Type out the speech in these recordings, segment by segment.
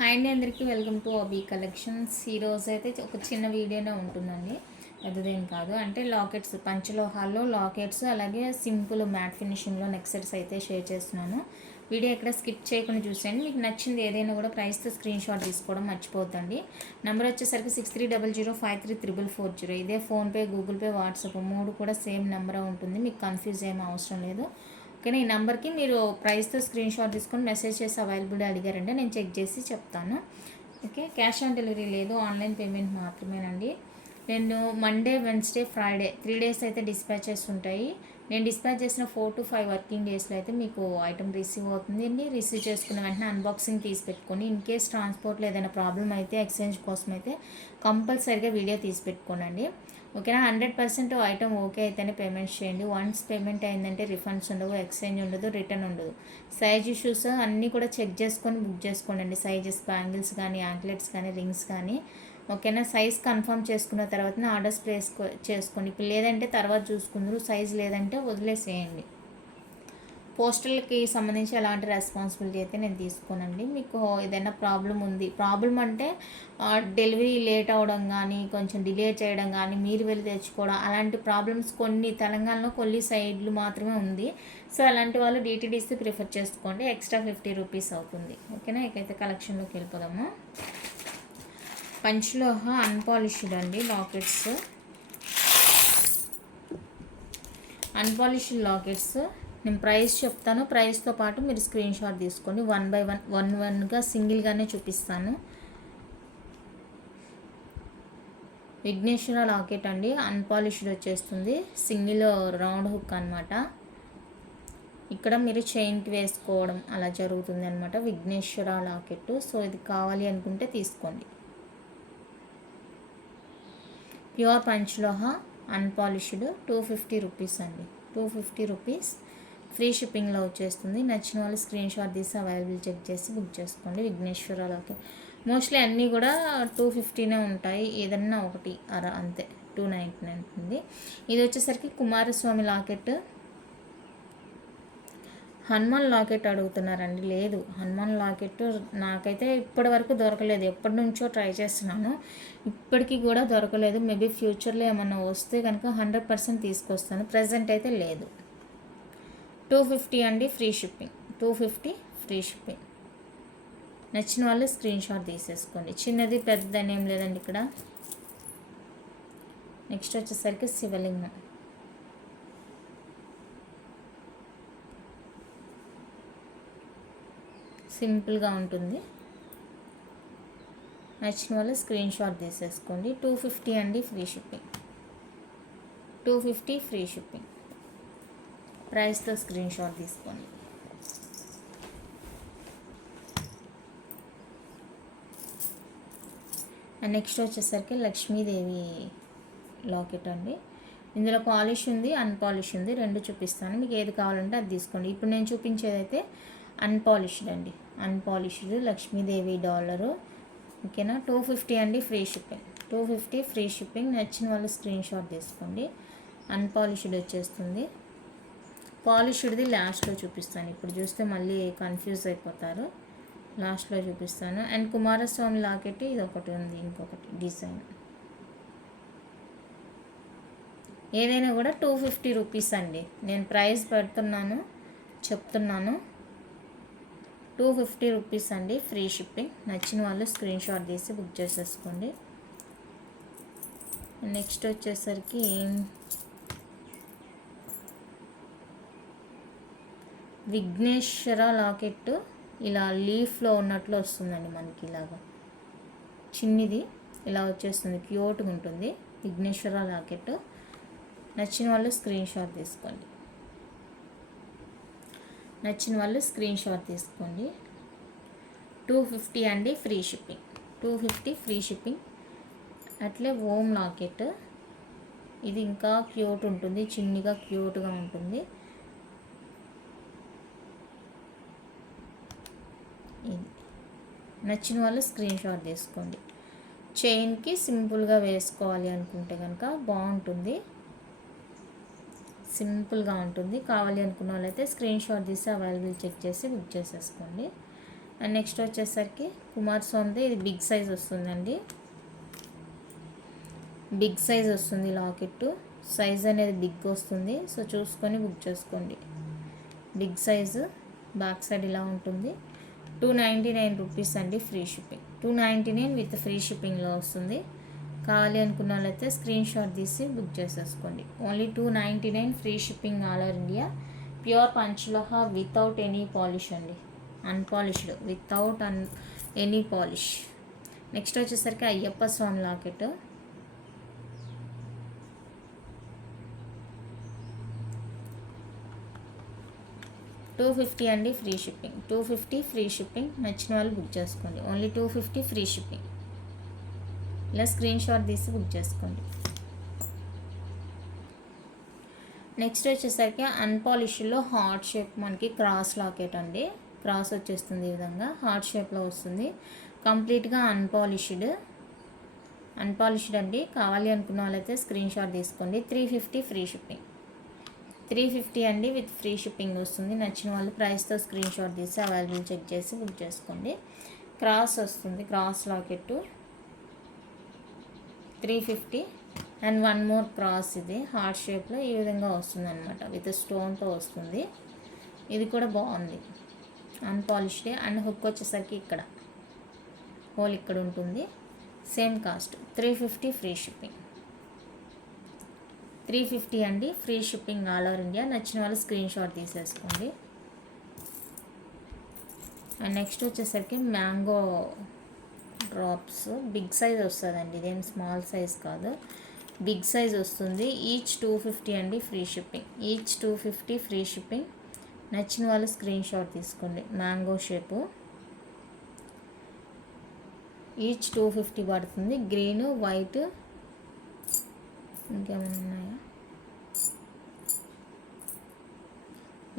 Hi అండి, అందరికీ welcome to అబీ collections. ఈరోజు అయితే ఒక చిన్న వీడియోనే ఉంటుందండి, పెద్దదేం కాదు. అంటే లాకెట్స్, పంచలోహాల్లో లాకెట్స్, అలాగే సింపుల్ మ్యాట్ ఫినిషింగ్లో నెక్ సెట్స్ అయితే షేర్ చేస్తున్నాను. వీడియో ఎక్కడ స్కిప్ చేయకుండా చూసేయండి. మీకు నచ్చింది ఏదైనా కూడా ప్రైస్తో స్క్రీన్ షాట్ తీసుకోవడం మర్చిపోద్దండి. నెంబర్ వచ్చేసరికి 6300534440. ఇదే ఫోన్పే, గూగుల్ పే, వాట్సాప్ 3 కూడా సేమ్ నెంబర్ ఉంటుంది. మీకు కన్ఫ్యూజ్ ఏమీ అవసరం లేదు. ఓకేనా. ఈ నెంబర్కి మీరు ప్రైస్తో స్క్రీన్ షాట్ తీసుకొని మెసేజ్ చేసి అవైలబుల్ అడిగారంటే నేను చెక్ చేసి చెప్తాను. ఓకే. క్యాష్ ఆన్ డెలివరీ లేదు, ఆన్లైన్ పేమెంట్ మాత్రమేనండి. నేను మండే, వెన్స్డే, ఫ్రైడే 3 డేస్ అయితే డిస్పాచెస్ ఉంటాయి. నేను డిస్పాచ్ చేసిన 4 to 5 వర్కింగ్ డేస్లో అయితే మీకు ఐటమ్ రిసీవ్ అవుతుంది అండి. రిసీవ్ చేసుకున్న వెంటనే అన్బాక్సింగ్ తీసి పెట్టుకొని, ఇన్ కేస్ ట్రాన్స్పోర్ట్లో ఏదైనా ప్రాబ్లం అయితే ఎక్స్చేంజ్ కోసం అయితే కంపల్సరీగా వీడియో తీసి పెట్టుకోనండి. ఓకేనా. 100% ఐటమ్ ఓకే అయితేనే పేమెంట్ చేయండి. వన్స్ పేమెంట్ అయిందంటే రిఫండ్స్ ఉండవు, ఎక్స్చేంజ్ ఉండదు, రిటర్న్ ఉండదు. సైజ్ ఇష్యూస్ అన్నీ కూడా చెక్ చేసుకొని బుక్ చేసుకోండి. సైజెస్, బ్యాంగిల్స్ కానీ, యాంక్లెట్స్ కానీ, రింగ్స్ కానీ. ఓకేనా. సైజ్ కన్ఫర్మ్ చేసుకున్న తర్వాతనే ఆర్డర్స్ ప్లేస్ చేసుకోండి. ఇప్పుడు లేదంటే తర్వాత చూసుకుందరు, సైజ్ లేదంటే వదిలేసేయండి. పోస్టల్కి సంబంధించి ఎలాంటి రెస్పాన్సిబిలిటీ అయితే నేను తీసుకోనండి. మీకు ఏదైనా ప్రాబ్లం ఉంది, ప్రాబ్లం అంటే డెలివరీ లేట్ అవ్వడం కానీ, కొంచెం డిలే చేయడం కానీ, మీరు వెళ్ళి తెచ్చుకోవడం, అలాంటి ప్రాబ్లమ్స్ కొన్ని తెలంగాణలో కొన్ని సైడ్లు మాత్రమే ఉంది. సో అలాంటి వాళ్ళు డిటీడీసీ ప్రిఫర్ చేసుకోండి. ఎక్స్ట్రా 50 రూపీస్ అవుతుంది. ఓకేనా. ఇకైతే కలెక్షన్లోకి వెళ్ళిపోదాము. పంచలోహ అన్పాలిష్డ్ అండి లాకెట్స్, అన్పాలిష్డ్ లాకెట్స్. నేను ప్రైస్ చెప్తాను, ప్రైస్తో పాటు మీరు స్క్రీన్ షాట్ తీసుకోండి. 1 by 1 సింగిల్గానే చూపిస్తాను. విఘ్నేశ్వర లాకెట్ అండి, అన్పాలిష్డ్ వచ్చేస్తుంది. సింగిల్ రౌండ్ హుక్ అనమాట. ఇక్కడ మీరు చైన్కి వేసుకోవడం అలా జరుగుతుంది అనమాట. విఘ్నేశ్వర లాకెట్. సో ఇది కావాలి అనుకుంటే తీసుకోండి. ప్యూర్ పంచలోహ అన్పాలిష్డ్ 250 రూపీస్ అండి. 250 రూపీస్ ఫ్రీ షిప్పింగ్లో వచ్చేస్తుంది. నచ్చిన వాళ్ళు స్క్రీన్ షాట్ తీసి అవైలబుల్ చెక్ చేసి బుక్ చేసుకోండి. విఘ్నేశ్వర లాకెట్ మోస్ట్లీ అన్నీ కూడా 250నే ఉంటాయి, ఏదన్నా ఒకటి అంతే 299 ఉంది. ఇది వచ్చేసరికి కుమారస్వామి లాకెట్. హనుమాన్ లాకెట్ అడుగుతున్నారండి. లేదు, హనుమాన్ లాకెట్ నాకైతే ఇప్పటి వరకు దొరకలేదు. ఎప్పటి నుంచో ట్రై చేస్తున్నాను, ఇప్పటికీ కూడా దొరకలేదు. మేబీ ఫ్యూచర్లో ఏమన్నా వస్తే కనుక 100% తీసుకొస్తాను. ప్రజెంట్ అయితే లేదు. 250 అండి, ఫ్రీ షిప్పింగ్. 250 free shipping. నచ్చిన వాళ్ళు స్క్రీన్ షాట్ తీసేసుకోండి. చిన్నది పెద్దది ఏం లేదండి ఇక్కడ. నెక్స్ట్ వచ్చేసరికి శివలింగం. సింపుల్గా ఉంటుంది. నచ్చిన వాళ్ళు స్క్రీన్ షాట్ తీసేసుకోండి. 250 అండి, ఫ్రీ షిప్పింగ్. 250 free shipping. ప్రైస్తో స్క్రీన్ షాట్ తీసుకోండి. అండ్ నెక్స్ట్ వచ్చేసరికి లక్ష్మీదేవి లాకెట్ అండి. ఇందులో పాలిష్ ఉంది, అన్పాలిష్ ఉంది, రెండు చూపిస్తాను. మీకు ఏది కావాలంటే అది తీసుకోండి. ఇప్పుడు నేను చూపించేదైతే అన్పాలిష్డ్ అండి. Unpolished Lakshmidevi dollar. ఓకేనా. 250 అండి, ఫ్రీ షిప్పింగ్. 250 free shipping. నచ్చిన వాళ్ళు స్క్రీన్ షాట్ తీసుకోండి. అన్పాలిష్డ్ వచ్చేస్తుంది. పాలిష్డ్ది లాస్ట్లో చూపిస్తాను. ఇప్పుడు చూస్తే మళ్ళీ కన్ఫ్యూజ్ అయిపోతారు. లాస్ట్లో చూపిస్తాను. అండ్ కుమారస్వామి లాకెట్ ఇది ఒకటి ఉంది, ఇంకొకటి డిజైన్. ఏదైనా కూడా 250 రూపీస్ అండి. నేను ప్రైస్ పెడుతున్నాను, చెప్తున్నాను. 250 రూపీస్ అండి, ఫ్రీ షిప్పింగ్. నచ్చిన వాళ్ళు స్క్రీన్ షాట్ తీసి బుక్ చేసేసుకోండి. నెక్స్ట్ వచ్చేసరికి విఘ్నేశ్వర లాకెట్. ఇలా లీఫ్లో ఉన్నట్లు వస్తుందండి మనకి, ఇలాగా చిన్నది ఇలా వచ్చేస్తుంది, క్యూట్గా ఉంటుంది. విఘ్నేశ్వర లాకెట్. నచ్చిన వాళ్ళు స్క్రీన్ షాట్ తీసుకోండి. నచ్చిన వాళ్ళు స్క్రీన్ షాట్ తీసుకోండి. 250 అండి, ఫ్రీ షిప్పింగ్. 250 free shipping. అట్లే ఓం లాకెట్. ఇది ఇంకా క్యూట్ ఉంటుంది, చిన్నగా క్యూట్గా ఉంటుంది. ఇది నచ్చిన వాళ్ళు స్క్రీన్ షాట్ తీసుకోండి. చైన్కి సింపుల్గా వేసుకోవాలి అనుకుంటే కనుక బాగుంటుంది, సింపుల్గా ఉంటుంది. కావాలి అనుకున్న వాళ్ళైతే స్క్రీన్ షాట్ తీసి అవైలబుల్ చెక్ చేసి బుక్ చేసేసుకోండి. అండ్ నెక్స్ట్ వచ్చేసరికి కుమార్ స్వామిది ఇది బిగ్ సైజ్ వస్తుందండి. బిగ్ సైజ్ వస్తుంది లాకెట్. సైజ్ అనేది బిగ్ వస్తుంది. సో చూసుకొని బుక్ చేసుకోండి. బిగ్ సైజు, బ్యాక్ సైడ్ ఇలా ఉంటుంది. 299 రూపీస్ అండి, ఫ్రీ షిప్పింగ్. 299 విత్ ఫ్రీ షిప్పింగ్లో వస్తుంది. కావాలి అనుకున్న వాళ్ళైతే స్క్రీన్ షాట్ తీసి బుక్ చేసేసుకోండి. Only 299 free shipping all over India. Pure పంచలోహ వితౌట్ ఎనీ పాలిష్ అండి, unpolished, without any polish. Next వచ్చేసరికి అయ్యప్ప స్వామి లాకెట్. $250 అండి, ఫ్రీ షిప్పింగ్. 250 free shipping. నచ్చిన వాళ్ళు బుక్ చేసుకోండి. Only 250 free shipping. ఇలా స్క్రీన్ షాట్ తీసి బుక్ చేసుకోండి. నెక్స్ట్ వచ్చేసరికి అన్పాలిష్లో హార్ట్ షేప్ మనకి క్రాస్ లాకెట్ అండి. క్రాస్ వచ్చేస్తుంది ఈ విధంగా, హార్ట్ షేప్లో వస్తుంది. కంప్లీట్గా అన్పాలిష్డ్ అండి. కావాలి అనుకున్న వాళ్ళైతే స్క్రీన్ షాట్ తీసుకోండి. 350 ఫ్రీ షిప్పింగ్. 350 అండి, విత్ ఫ్రీ షిప్పింగ్ వస్తుంది. నచ్చిన వాళ్ళు ప్రైస్తో స్క్రీన్ షాట్ తీసి అవైలబుల్ చెక్ చేసి బుక్ చేసుకోండి. క్రాస్ వస్తుంది, cross locket 350. And one more cross, ఇది హార్ట్ షేప్లో ఈ విధంగా వస్తుంది అనమాట, విత్ స్టోన్తో వస్తుంది. ఇది కూడా బాగుంది, అన్పాలిష్డ్. అండ్ హుక్ వచ్చేసరికి ఇక్కడ హోల్ ఇక్కడ ఉంటుంది. Same cost 350 free shipping. 350 అండి, free shipping all over India. నచ్చిన వాళ్ళు స్క్రీన్ షాట్ తీసేసుకోండి. అండ్ నెక్స్ట్ వచ్చేసరికి మ్యాంగో డ్రాప్స్ బిగ్ సైజ్ వస్తుందండి. ఇదేం స్మాల్ సైజ్ కాదు, బిగ్ సైజ్ వస్తుంది. ఈచ్ 250 అండి, free shipping. Each 250 free shipping. నచ్చిన వాళ్ళు స్క్రీన్ షాట్ తీసుకోండి. మ్యాంగో షేపు ఈచ్ 250 పడుతుంది. గ్రీన్, వైట్, ఇంకేమైనా ఉన్నాయా?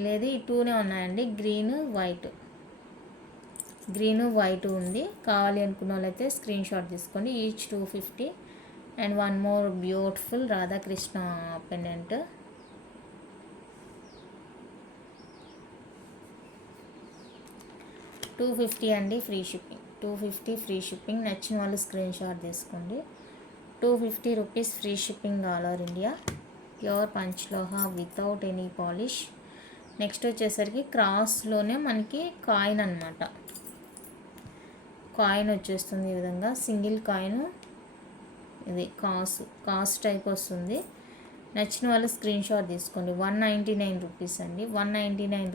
లేదు, ఈ 2నే ఉన్నాయండి. గ్రీన్ వైట్ ఉంది. కావాలి అనుకున్న వాళ్ళైతే స్క్రీన్ షాట్ తీసుకోండి. Each 250. And one more beautiful Radhakrishna pendant. $250 అండి, ఫ్రీ షిప్పింగ్. 250 free shipping. నచ్చిన వాళ్ళు స్క్రీన్ షాట్ తీసుకోండి. 250 rupees free shipping all over India. Pure పంచలోహ వితౌట్ ఎనీ పాలిష్. నెక్స్ట్ వచ్చేసరికి క్రాస్లోనే మనకి కాయిన్ అనమాట. కాయిన్ వచ్చేస్తుంది ఈ విధంగా, సింగిల్ కాయిన్. ఇది కాస్ టైప్ వస్తుంది. నచ్చిన వాళ్ళు స్క్రీన్ షాట్ తీసుకోండి. 199 రూపీస్ అండి, 199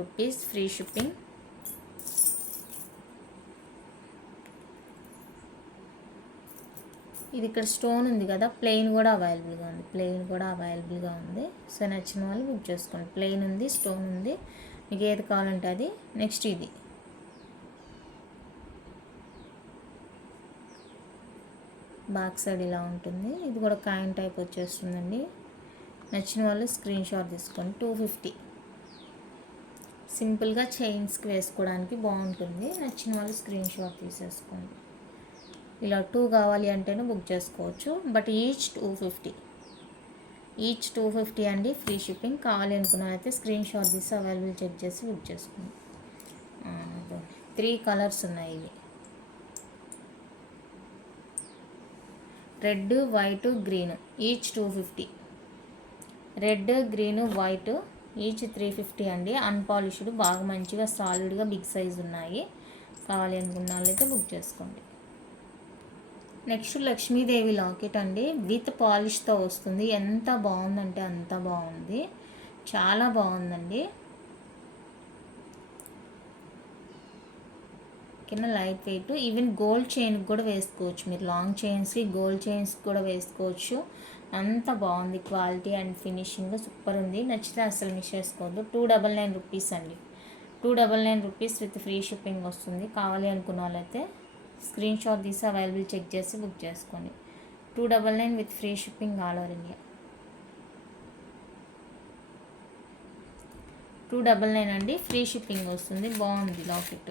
రూపీస్ ఫ్రీ షిప్పింగ్. ఇది ఇక్కడ స్టోన్ ఉంది కదా, ప్లెయిన్ కూడా అవైలబుల్గా ఉంది. సో నచ్చిన వాళ్ళు బుక్ చేసుకోండి. ప్లెయిన్ ఉంది, స్టోన్ ఉంది, మీకు ఏది కావాలంటే అది. నెక్స్ట్ ఇది బ్యాక్ సైడ్ ఇలా ఉంటుంది. ఇది కూడా కాయిన్ టైప్ వచ్చేస్తుందండి. నచ్చిన వాళ్ళు స్క్రీన్ షాట్ తీసుకోండి. 250. సింపుల్గా చైన్స్కి వేసుకోవడానికి బాగుంటుంది. నచ్చిన వాళ్ళు స్క్రీన్ షాట్ తీసేసుకోండి. ఇలా 2 కావాలి అంటేనే బుక్ చేసుకోవచ్చు. బట్ ఈచ్ 250 అండి, ఫ్రీ షిప్పింగ్. కావాలి అనుకున్న అయితే స్క్రీన్ షాట్ తీసి అవైలబుల్ చెక్ చేసి బుక్ చేసుకోండి. 3 కలర్స్ ఉన్నాయి. ఇవి red, white, green. Each 250. Red, green, white each 350 అండి. అన్పాలిష్డ్, బాగా మంచిగా సాలిడ్గా బిగ్ సైజ్ ఉన్నాయి. కావాలి అనుకున్న వాళ్ళైతే బుక్ చేసుకోండి. నెక్స్ట్ లక్ష్మీదేవి లాకెట్ అండి, విత్ పాలిష్తో వస్తుంది. ఎంత బాగుందంటే అంత బాగుంది, చాలా బాగుందండి. కింద లైట్ వెయిట్. ఈవెన్ గోల్డ్ చైన్కి కూడా వేసుకోవచ్చు మీరు. లాంగ్ చైన్స్కి, గోల్డ్ చైన్స్కి కూడా వేసుకోవచ్చు. అంత బాగుంది. క్వాలిటీ అండ్ ఫినిషింగ్ సూపర్ ఉంది. నచ్చితే అసలు మిస్ చేసుకోవద్దు. 299 రూపీస్ అండి. 299 రూపీస్ విత్ ఫ్రీ షిప్పింగ్ వస్తుంది. కావాలి అనుకున్న వాళ్ళైతే స్క్రీన్ షాట్ తీసి అవైలబుల్ చెక్ చేసి బుక్ చేసుకోండి. 299 with free shipping all over India. 299 అండి, ఫ్రీ షిప్పింగ్ వస్తుంది. బాగుంది లాకెట్.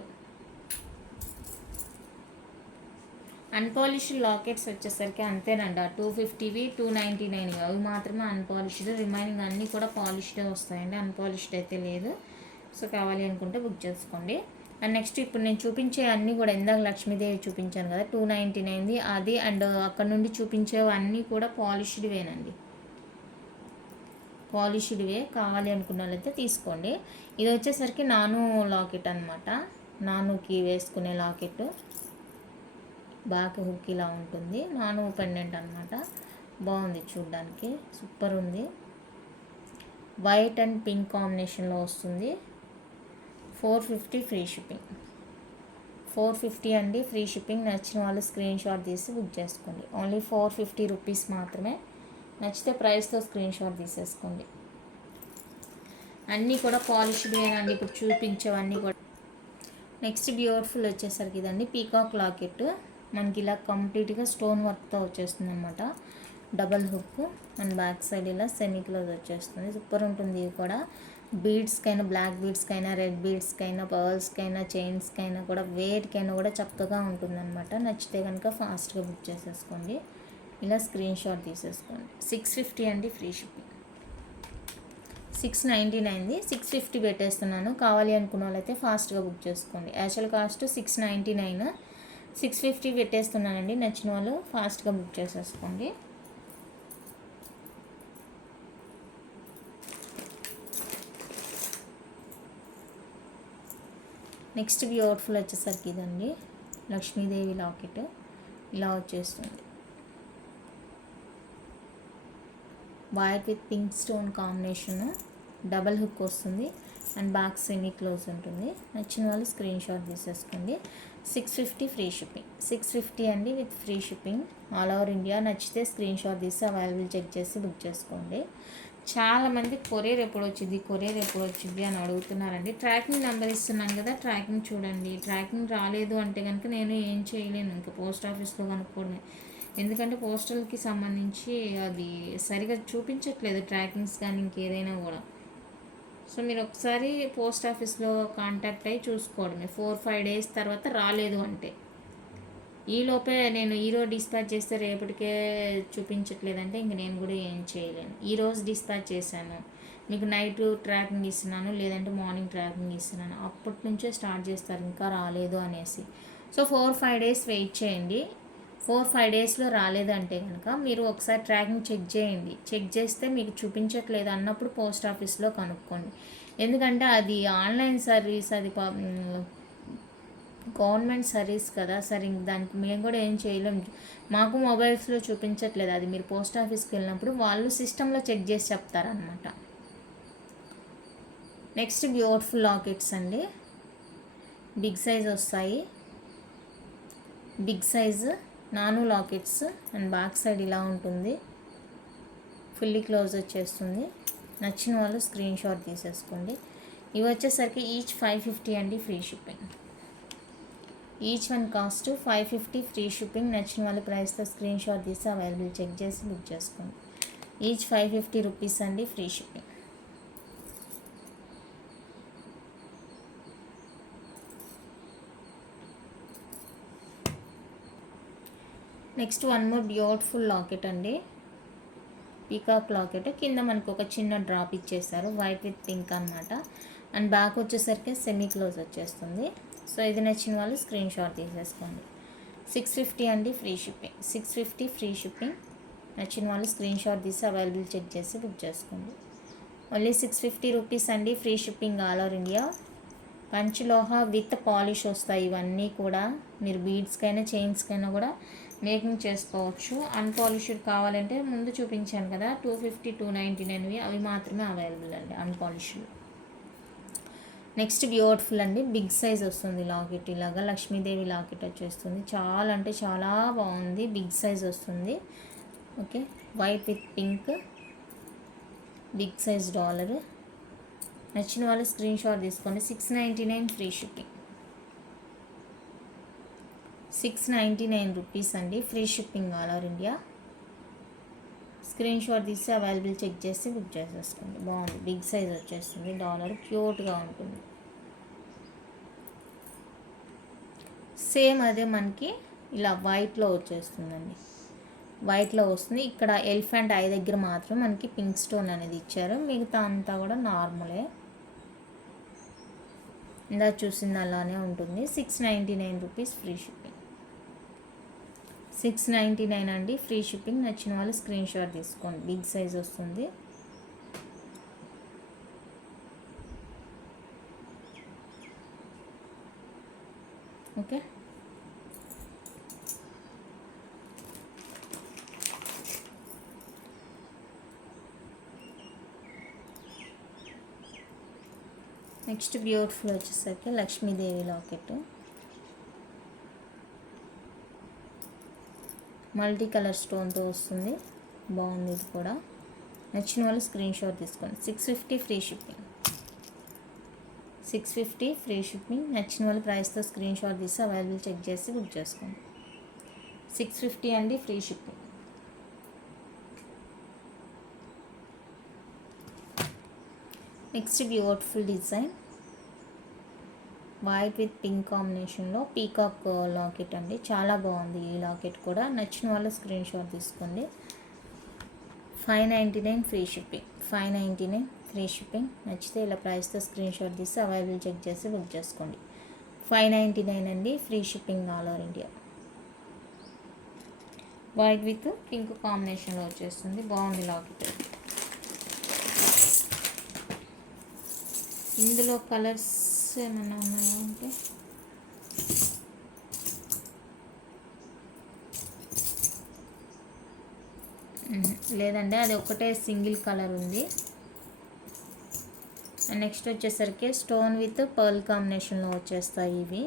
అన్పాలిష్డ్ లాకెట్స్ వచ్చేసరికి అంతేనండి. 250వి 299 అవి మాత్రమే అన్పాలిష్డ్. రిమైనింగ్ అన్నీ కూడా పాలిష్డే వస్తాయండి, అన్పాలిష్డ్ అయితే లేదు. సో కావాలి అనుకుంటే బుక్ చేసుకోండి. అండ్ నెక్స్ట్ ఇప్పుడు నేను చూపించే అన్నీ కూడా ఇందాక లక్ష్మీదేవి చూపించాను కదా 299ది అది. అండ్ అక్కడ నుండి చూపించేవన్నీ కూడా పాలిష్డ్వేనండి, పాలిష్డ్వే. కావాలి అనుకున్న వాళ్ళైతే తీసుకోండి. ఇది వచ్చేసరికి నాను లాకెట్ అనమాట, నానుకి వేసుకునే లాకెట్. బ్యాక్ హుక్ ఇలా ఉంటుంది, నాను పెండెంట్ అనమాట. బాగుంది చూడ్డానికి, సూపర్ ఉంది. వైట్ అండ్ పింక్ కాంబినేషన్లో వస్తుంది. 450 ఫ్రీ షిప్పింగ్. 450 అండి ఫ్రీ షిప్పింగ్. నచ్చిన వాళ్ళు స్క్రీన్ షాట్ తీసి బుక్ చేసుకోండి. ఓన్లీ 450 రూపీస్ మాత్రమే. నచ్చితే ప్రైస్తో స్క్రీన్ షాట్ తీసేసుకోండి. అన్నీ కూడా పాలిష్డ్వేనండి ఇప్పుడు చూపించేవన్నీ కూడా. నెక్స్ట్ బ్యూటిఫుల్ వచ్చేసరికి ఇదండి పీకాక్ లాకెట్. మనకి ఇలా కంప్లీట్గా స్టోన్ వర్క్తో వచ్చేస్తుంది అనమాట. Double hook and back side ఇలా సెమీ క్లోజ్ వచ్చేస్తుంది. సూపర్ ఉంటుంది. ఇది కూడా బీడ్స్కైనా, బ్లాక్ బీడ్స్కైనా, రెడ్ బీడ్స్కైనా, పర్ల్స్కైనా, చైన్స్కైనా కూడా వేటికైనా కూడా చక్కగా ఉంటుంది అనమాట. నచ్చితే కనుక ఫాస్ట్గా బుక్ చేసేసుకోండి. ఇలా స్క్రీన్ షాట్ తీసేసుకోండి. 650 అండి ఫ్రీ షిప్పింగ్. 699ది 650 పెట్టేస్తున్నాను. కావాలి అనుకున్న వాళ్ళైతే ఫాస్ట్గా బుక్ చేసుకోండి. Actual cost 699, 650 పెట్టేస్తున్నానండి. నచ్చిన వాళ్ళు ఫాస్ట్గా బుక్ చేసేసుకోండి. నెక్స్ట్ బ్యూటిఫుల్ వచ్చేసరికి ఇదండి లక్ష్మీదేవి లాకెట్. ఇలా వచ్చేస్తుంది, white with pink stone combination. Double hook వస్తుంది అండ్ బ్యాక్ సెమీ క్లోజ్ ఉంటుంది. నచ్చిన వాళ్ళు స్క్రీన్ షాట్ తీసేసుకోండి. 650 ఫ్రీ షిప్పింగ్. 650 అండి with free shipping all over India. నచ్చితే స్క్రీన్ షాట్ తీసి అవైలబుల్ చెక్ చేసి బుక్ చేసుకోండి. చాలామంది కొరియర్ ఎప్పుడు వచ్చింది, కొరియర్ ఎప్పుడు వచ్చింది అని అడుగుతున్నారండి. ట్రాకింగ్ నెంబర్ ఇస్తున్నాను కదా, ట్రాకింగ్ చూడండి. ట్రాకింగ్ రాలేదు అంటే కనుక నేను ఏం చేయలేను, ఇంకా పోస్ట్ ఆఫీస్లో కనుక్కోండి. ఎందుకంటే పోస్టల్కి సంబంధించి అది సరిగా చూపించట్లేదు ట్రాకింగ్స్ కానీ ఇంకేదైనా కూడా. సో మీరు ఒకసారి పోస్ట్ ఆఫీస్లో కాంటాక్ట్ అయ్యి చూసుకోవడమే. 4-5 డేస్ తర్వాత రాలేదు అంటే. ఈలోపే నేను ఈరోజు డిస్పాచ్ చేస్తే రేపటికే చూపించట్లేదంటే ఇంక నేను కూడా ఏం చేయలేను. ఈరోజు డిస్పాచ్ చేశాను, మీకు నైట్ ట్రాకింగ్ ఇస్తున్నాను, లేదంటే మార్నింగ్ ట్రాకింగ్ ఇస్తున్నాను, అప్పటి నుంచే స్టార్ట్ చేస్తారు ఇంకా రాలేదు అనేసి. సో 4-5 డేస్ వెయిట్ చేయండి. 4-5 డేస్లో రాలేదంటే కనుక మీరు ఒకసారి ట్రాకింగ్ చెక్ చేయండి. చెక్ చేస్తే మీకు చూపించట్లేదు అన్నప్పుడు పోస్ట్ ఆఫీస్లో కనుక్కోండి. ఎందుకంటే అది ఆన్లైన్ సర్వీస్, అది గవర్నమెంట్ సర్వీస్ కదా సార్. ఇంక దానికి మేము కూడా ఏం చేయలేం. మాకు మొబైల్స్లో చూపించట్లేదు. అది మీరు పోస్ట్ ఆఫీస్కి వెళ్ళినప్పుడు వాళ్ళు సిస్టంలో చెక్ చేసి చెప్తారనమాట. నెక్స్ట్ బ్యూటిఫుల్ లాకెట్స్ అండి. బిగ్ సైజ్ వస్తాయి. బిగ్ సైజు నాను లాకెట్స్ అండ్ బ్యాక్ సైడ్ ఇలా ఉంటుంది. ఫుల్లీ క్లోజ్ వచ్చేస్తుంది. నచ్చిన వాళ్ళు స్క్రీన్ షాట్ తీసేసుకోండి. ఇవి వచ్చేసరికి ఈచ్ 550 అండి free shipping. Each one cost 550 free shipping. నచ్చిన వాళ్ళ ప్రైస్తో స్క్రీన్ షాట్ తీసి అవైలబుల్ చెక్ చేసి బుక్ చేసుకోండి. ఈచ్ 550 రూపీస్ అండి free shipping. Next one more beautiful locket అండి, పీకాక్ లాకెట్. కింద మనకు ఒక చిన్న డ్రాప్ ఇచ్చేసారు, వైట్ విత్ పింక్ అనమాట. అండ్ బ్యాక్ వచ్చేసరికి సెమీ క్లోజ్ వచ్చేస్తుంది. సో ఇది నచ్చిన వాళ్ళు స్క్రీన్ షాట్ తీసేసుకోండి. 650 అండి ఫ్రీ షిప్పింగ్. 650 free shipping. నచ్చిన వాళ్ళు స్క్రీన్ షాట్ తీసి అవైలబుల్ చెక్ చేసి బుక్ చేసుకోండి. ఓన్లీ 650 రూపీస్ అండి free shipping all over India. పంచలోహ విత్ పాలిష్ వస్తాయి ఇవన్నీ కూడా. మీరు బీడ్స్కైనా చైన్స్కైనా కూడా మేకింగ్ చేసుకోవచ్చు. అన్పాలిష్డ్ కావాలంటే ముందు చూపించాను కదా 250, 299 అవి మాత్రమే అవైలబుల్ అండి అన్పాలిష్డ్. నెక్స్ట్ బ్యూటిఫుల్ అండి, బిగ్ సైజ్ వస్తుంది లాకెట్. ఇలాగా లక్ష్మీదేవి లాకెట్ వచ్చేస్తుంది. చాలా అంటే చాలా బాగుంది. బిగ్ సైజ్ వస్తుంది. Okay, white with pink, big size dollar. నచ్చిన వాళ్ళు స్క్రీన్ షాట్ తీసుకోండి. 699 ఫ్రీ షిప్పింగ్. 699 రూపీస్ అండి free shipping all over India. Screen shot తీసి అవైలబుల్ చెక్ చేసి బుక్ చేసేసుకోండి. బాగుంది, బిగ్ సైజ్ వచ్చేస్తుంది. డాలర్ క్యూట్గా ఉంటుంది. సేమ్ అదే మనకి ఇలా వైట్లో వచ్చేస్తుందండి. వైట్లో వస్తుంది. ఇక్కడ ఎలిఫెంట్ ఐ దగ్గర మాత్రం మనకి పింక్ స్టోన్ అనేది ఇచ్చారు. మిగతా అంతా కూడా నార్మలే. ఇందా చూసింది అలానే ఉంటుంది. 699 రూపీస్ ఫ్రీ షిప్పింగ్. 699 అండి ఫ్రీ షిప్పింగ్. నచ్చిన వాళ్ళు స్క్రీన్ షాట్ తీసుకోండి. బిగ్ సైజ్ వస్తుంది. ఓకే, నెక్స్ట్ బ్యూటిఫుల్ వచ్చేసరికి లక్ష్మీదేవి లాకెట్. మల్టీ కలర్ స్టోన్తో వస్తుంది. బాగుంది ఇది కూడా. నచ్చిన వాళ్ళు స్క్రీన్ షాట్ తీసుకోండి. 650 ఫ్రీ షిప్పింగ్. 650 free shipping. నచ్చిన వాళ్ళు ప్రైస్తో స్క్రీన్ షాట్ తీసి అవైలబుల్ చెక్ చేసి బుక్ చేసుకోండి. 650 అండి free shipping. Next beautiful design white with pink కాంబినేషన్లో పీకాక్ లాకెట్ అండి. చాలా బాగుంది ఈ లాకెట్ కూడా. నచ్చిన వాళ్ళు స్క్రీన్ షాట్ తీసుకోండి. 599 ఫ్రీ షిప్పింగ్. 599 free shipping. నచ్చితే ఇలా ప్రైస్తో స్క్రీన్ షాట్ తీసి అవైలబుల్ చెక్ చేసి బుక్ చేసుకోండి. 599 అండి free shipping all over India. White with pink కాంబినేషన్లో వచ్చేస్తుంది. బాగుంది లాకెట్. ఇందులో కలర్స్ ఏమైనా ఉన్నాయా అంటే లేదండి, అది ఒకటే సింగిల్ కలర్ ఉంది. నెక్స్ట్ వచ్చేసరికి స్టోన్ విత్ పర్ల్ కాంబినేషన్లో వచ్చేస్తాయి ఇవి.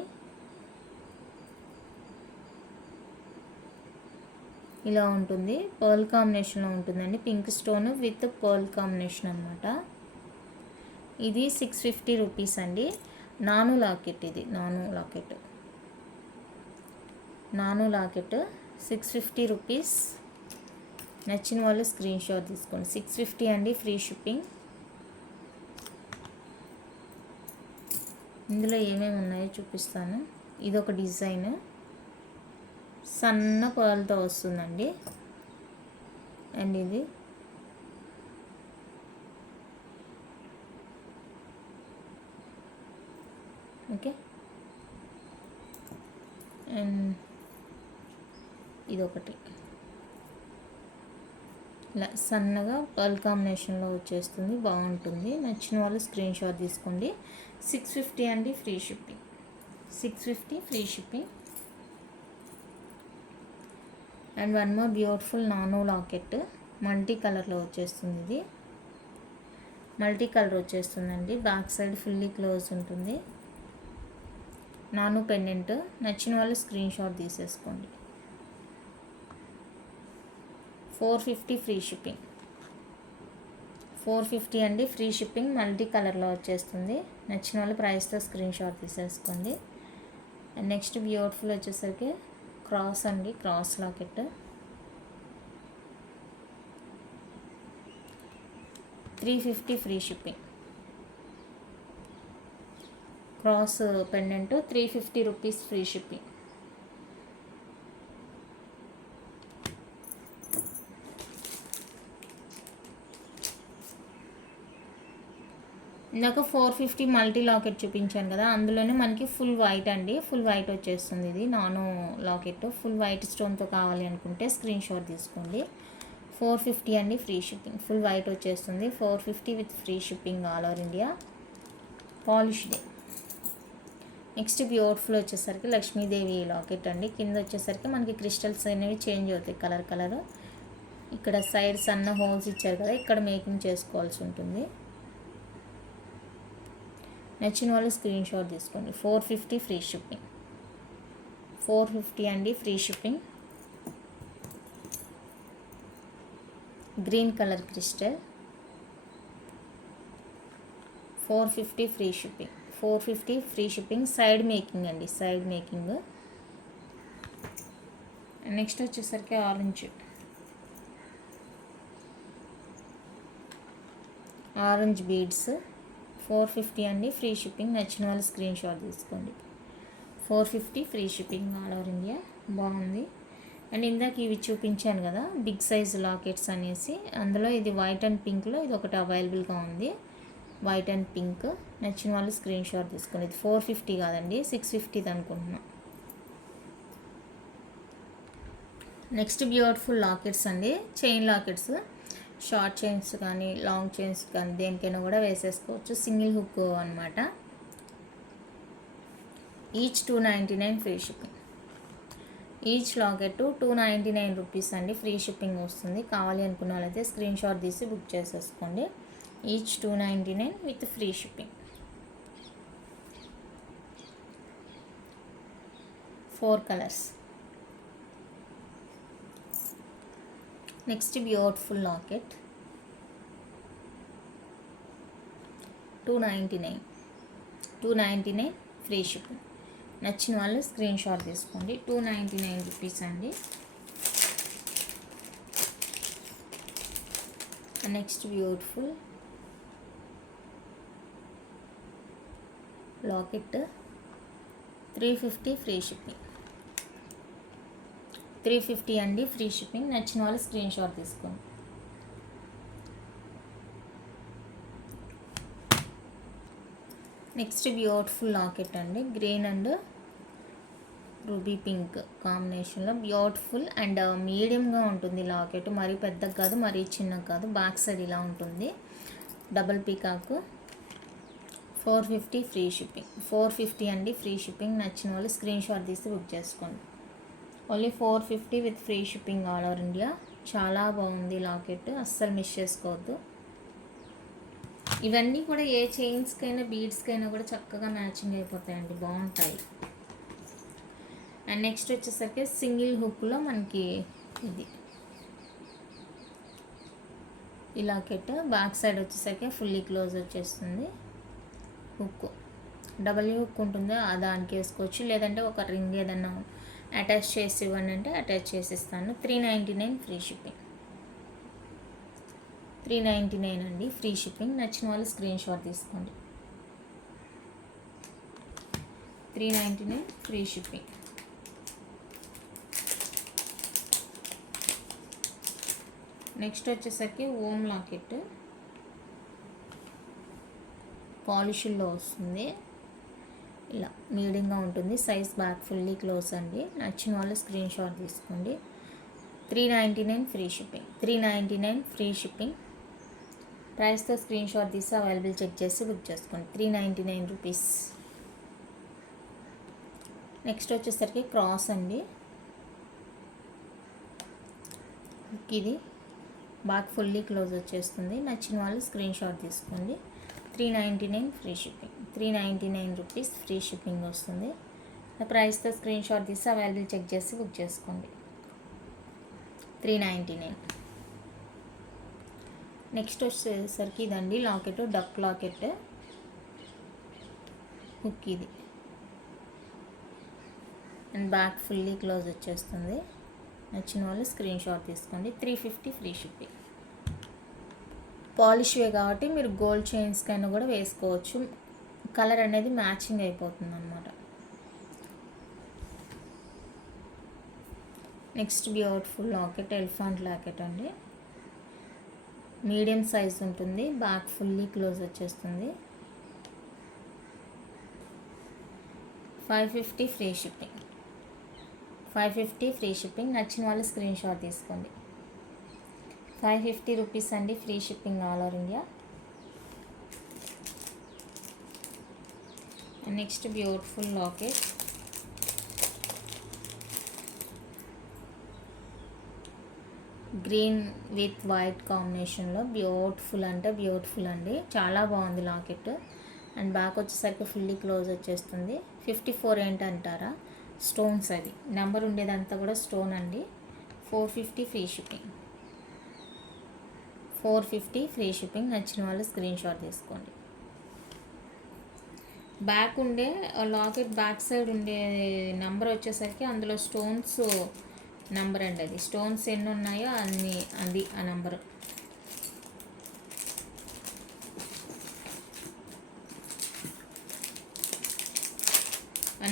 ఇలా ఉంటుంది, పర్ల్ కాంబినేషన్లో ఉంటుందండి. Pink stone with pearl combination అనమాట. ఇది 650 రూపీస్ అండి. నాను లాకెట్. ఇది నాను లాకెట్. 650 రూపీస్. నచ్చిన వాళ్ళు స్క్రీన్ షాట్ తీసుకోండి. 650 అండి ఫ్రీ షిప్పింగ్. ఇందులో ఏమేమి ఉన్నాయో చూపిస్తాను. ఇదొక డిజైన్, సన్న పర్ల్తో వస్తుందండి. అండ్ ఇది ఓకే. అండ్ ఇదొకటి ఇలా సన్నగా పర్ల్ కాంబినేషన్లో వచ్చేస్తుంది. బాగుంటుంది. నచ్చిన వాళ్ళు స్క్రీన్ షాట్ తీసుకోండి. 650 అండి free shipping. 650 free shipping. And one more beautiful nano locket. Multi కలర్లో వచ్చేస్తుంది. ఇది మల్టీ కలర్ వచ్చేస్తుందండి. బ్యాక్ సైడ్ ఫుల్లీ క్లోజ్ ఉంటుంది. నాను పెండెంట్. నచ్చిన వాళ్ళు స్క్రీన్ షాట్ తీసేసుకోండి. 450 ఫ్రీ షిప్పింగ్. 450 అండి ఫ్రీ షిప్పింగ్. మల్టీ కలర్లో వచ్చేస్తుంది. నచ్చిన వాళ్ళు ప్రైస్తో స్క్రీన్ షాట్ తీసేసుకోండి. అండ్ నెక్స్ట్ బ్యూటిఫుల్ వచ్చేసరికి క్రాస్ అండి. Cross locket. 350 free shipping. Cross pendant 350 rupees free shipping. ఇందాక 450 మల్టీ లాకెట్ చూపించాను కదా, అందులోనే మనకి ఫుల్ వైట్ అండి. ఫుల్ వైట్ వచ్చేస్తుంది. ఇది నానో లాకెట్. ఫుల్ వైట్ స్టోన్తో కావాలి అనుకుంటే స్క్రీన్ షాట్ తీసుకోండి. 450 అండి ఫ్రీ షిప్పింగ్. ఫుల్ వైట్ వచ్చేస్తుంది. 450 with free shipping all over India. Polished. Next beautiful వచ్చేసరికి లక్ష్మీదేవి లాకెట్ అండి. కింద వచ్చేసరికి మనకి క్రిస్టల్స్ అనేవి చేంజ్ అవుతాయి కలర్. ఇక్కడ సైడ్ సన్న హోల్స్ ఇచ్చారు కదా, ఇక్కడ మేకింగ్ చేసుకోవాల్సి ఉంటుంది. నచ్చిన వాళ్ళు స్క్రీన్ షాట్ తీసుకోండి. 450 ఫ్రీ షిప్పింగ్. 450 అండి free shipping. Green colour crystal. 450 free shipping. 450 free shipping. Side making అండి. Side making. నెక్స్ట్ వచ్చేసరికి ఆరెంజ్ బీడ్స్. 450 అండి ఫ్రీ షిప్పింగ్. నచ్చిన వాళ్ళు స్క్రీన్ షాట్ తీసుకోండి. 450 free shipping all over India. బాగుంది. అండ్ ఇందాక ఇవి చూపించాను కదా బిగ్ సైజ్ లాకెట్స్ అనేసి, అందులో ఇది వైట్ అండ్ పింక్లో ఇది ఒకటి అవైలబుల్గా ఉంది. White and pink. నచ్చిన వాళ్ళు స్క్రీన్ షాట్ తీసుకోండి. ఇది 450 కాదండి, 650 అనుకుంటున్నా. నెక్స్ట్ బ్యూటిఫుల్ లాకెట్స్ అండి, చైన్ లాకెట్స్. షార్ట్ చైన్స్ కానీ లాంగ్ చైన్స్ కానీ దేనికైనా కూడా వేసేసుకోవచ్చు. సింగిల్ హుక్ అనమాట. Each 299 free shipping. Each locket 299 rupees అండి, ఫ్రీ షిప్పింగ్ వస్తుంది. కావాలి అనుకున్న వాళ్ళైతే స్క్రీన్ షాట్ తీసి బుక్ చేసేసుకోండి. Each 299 with free shipping. 4 colours. Next beautiful locket 299 free shipping. నచ్చిన వాళ్ళు స్క్రీన్ షాట్ తీసుకోండి. 299 రూపీస్ అండి. Next beautiful locket 350 free shipping. 350 అండి, ఫ్రీ షిప్పింగ్. నచ్చిన వాళ్ళు స్క్రీన్ షాట్ తీసుకోండి. నెక్స్ట్ బ్యూటిఫుల్ లాకెట్ అండి, గ్రీన్ అండ్ రూబీ పింక్ కాంబినేషన్లో బ్యూటిఫుల్ అండ్ మీడియంగా ఉంటుంది లాకెట్. మరీ పెద్దగా కాదు, మరీ చిన్నగా కాదు. బ్యాక్ సైడ్ ఇలా ఉంటుంది. Double peacock. 450 free shipping. 450 అండి, ఫ్రీ షిప్పింగ్. నచ్చిన వాళ్ళు స్క్రీన్ షాట్ తీసి బుక్ చేసుకోండి. Only 450 with free shipping all over India. చాలా బాగుంది లాకెట్, అస్సలు మిస్ చేసుకోవద్దు. ఇవన్నీ కూడా ఏ చైన్స్కైనా బీడ్స్కైనా కూడా చక్కగా మ్యాచింగ్ అయిపోతాయండి, బాగుంటాయి. అండ్ నెక్స్ట్ వచ్చేసరికి సింగిల్ హుక్లో మనకి ఇది ఈ లాకెట్. బ్యాక్ సైడ్ వచ్చేసరికి ఫుల్లీ క్లోజ్ వచ్చేస్తుంది. హుక్ డబల్ హుక్ ఉంటుంది, దానికి వేసుకోవచ్చు. లేదంటే ఒక రింగ్ ఏదన్నా అటాచ్ చేసి ఇవ్వండి అంటే అటాచ్ చేసి ఇస్తాను. 399 ఫ్రీ షిప్పింగ్. 399 అండి, ఫ్రీ షిప్పింగ్. నచ్చిన వాళ్ళు స్క్రీన్ షాట్ తీసుకోండి. 399 ఫ్రీ షిప్పింగ్. నెక్స్ట్ వచ్చేసరికి ఓమ్ లాకెట్ పాలిషుల్లో వస్తుంది. ఇలా మీడియంగా ఉంటుంది. సైజ్ బ్యాక్ ఫుల్లీ క్లోజ్ అండి. నచ్చిన వాళ్ళు స్క్రీన్ షాట్ తీసుకోండి. 399 ఫ్రీ షిప్పింగ్. 399 free shipping. ప్రైస్తో స్క్రీన్ షాట్ తీసి అవైలబుల్ చెక్ చేసి బుక్ చేసుకోండి. 399 రూపీస్. నెక్స్ట్ వచ్చేసరికి క్రాస్ అండి. ఇది బ్యాక్ ఫుల్లీ క్లోజ్ వచ్చేస్తుంది. నచ్చిన వాళ్ళు స్క్రీన్ షాట్ తీసుకోండి. 399 free shipping. 399 rupees free shipping వస్తుంది. ప్రైస్తో స్క్రీన్ షాట్ తీసి అవైలబుల్ చెక్ చేసి బుక్ చేసుకోండి. 399. నెక్స్ట్ వచ్చేసరికి ఇదండి లాకెట్, డక్ లాకెట్. హుక్ ఇది అండ్ బ్యాక్ ఫుల్లీ క్లోజ్ వచ్చేస్తుంది. నచ్చిన వాళ్ళు స్క్రీన్ షాట్ తీసుకోండి. 350 ఫ్రీ షిప్పింగ్. పాలిష్వే కాబట్టి మీరు గోల్డ్ చైన్స్కైనా కూడా వేసుకోవచ్చు. కలర్ అనేది మ్యాచింగ్ అయిపోతుంది అన్నమాట. Next beautiful locket elephant locket అండి. మీడియం సైజ్ ఉంటుంది. బ్యాక్ ఫుల్లీ క్లోజ్ వచ్చేస్తుంది. 550 ఫ్రీ షిప్పింగ్. 550 free shipping. నచ్చిన వాళ్ళు స్క్రీన్ షాట్ తీసుకోండి. 550 రూపీస్ అండి, free shipping all over India. Next beautiful locket green with white కాంబినేషన్లో బ్యూటిఫుల్ అంటే బ్యూటిఫుల్ అండి. చాలా బాగుంది లాకెట్. అండ్ బ్యాక్ వచ్చేసరికి ఫుల్లీ క్లోజ్ వచ్చేస్తుంది. 54 ఏంటంటారా, స్టోన్స్ అది నెంబర్ ఉండేదంతా కూడా స్టోన్ అండి. 450 ఫ్రీ షిప్పింగ్. 450 free shipping. నచ్చిన వాళ్ళు స్క్రీన్ షాట్ తీసుకోండి. బ్యాక్ ఉండే లాకెట్ బ్యాక్ సైడ్ ఉండే నెంబర్ వచ్చేసరికి అందులో స్టోన్స్ నెంబర్ అండి. అది స్టోన్స్ ఎన్ని ఉన్నాయో అన్ని అది ఆ నెంబరు.